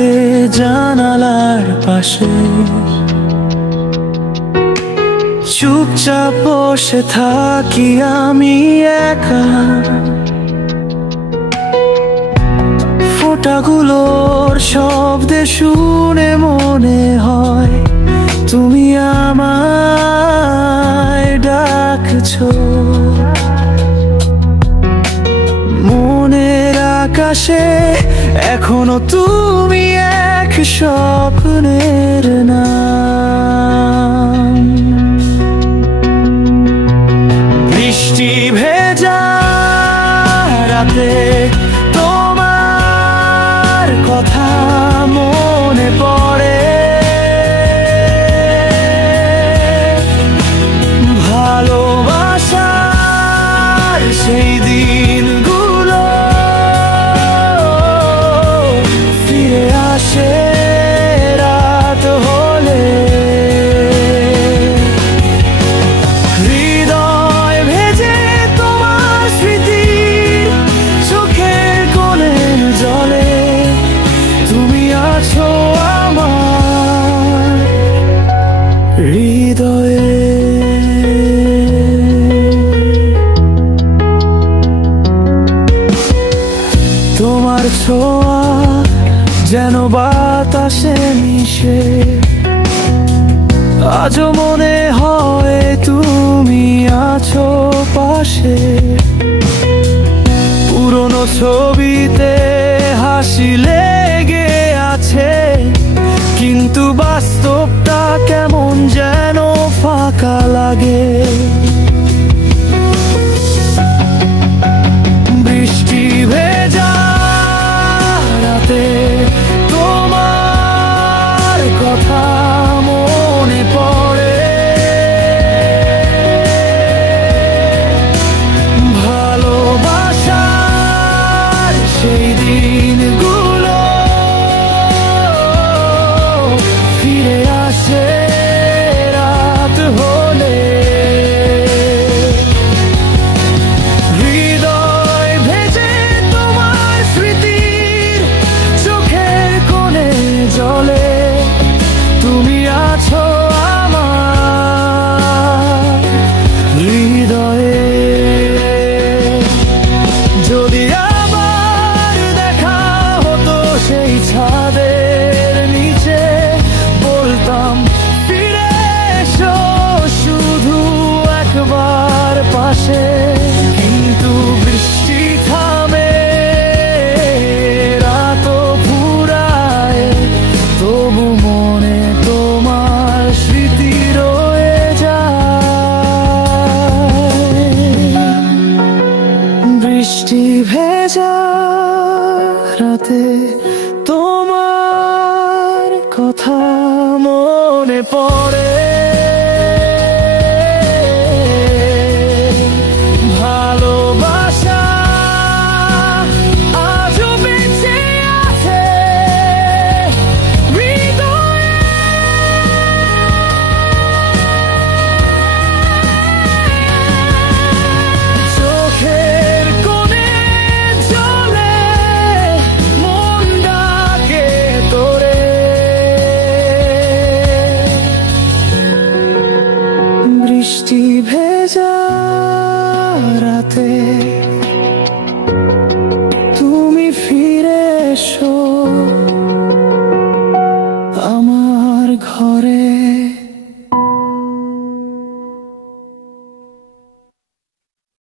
রাতে জানালার পাশে চুপচাপ বসে থাকি আমি একা। ফোঁটাগুলোর শব্দে শুনে মনে হয় তুমি আমায় ডাকছো। মনের আকাশে এখনো তুমি এক স্বপ্নের নাম। বৃষ্টি ভেজা রাতে তোমার কথা মনে পড়ে। ভালোবাসার সেই দিনগুলো ফিরে আসে রাত হলে। হৃদয় ভেজে তোমার স্মৃতি চোখের কোণে জলে। তুমি আছো আমার হৃদয়ে। তোমার ছোঁয়া যেন বাতাসে মিশে। আজও মনে হয় তুমি আছো পাশে। পুরনো ছবিতে হাসি লেগে আছে, কিন্তু বাস্তবটা কেমন যেন ফাঁকা লাগে। বৃষ্টি ভেজা রাতে তোমার কথা মনে পড়ে। ভালোবাসার সেই দিনগুলো ফিরে আসে রাত হলে। হৃদয় ভেজে তোমার স্মৃতির চোখের কোণে জলে। তুমি আছো আমার হৃদয়ে। যদি আবার দেখা হতো সেই ছাদের নিচে, বলতাম ফিরে এসো শুধু একবার পাশে। কিন্তু বৃষ্টি থামে, রাতও ফুরায়, তবু মনে তোমার স্মৃতি রয়ে যায়। বৃষ্টি ভেজা রাতে তোমার কথা মনে পড়ে। ভালোবাসা আজও বেঁচে আছে হৃদয়ে। চোখের কোণে জলে মন ডাকে তোরে। বৃষ্টি ভেজা রাতে তুমি ফিরে এসো আমার ঘরে।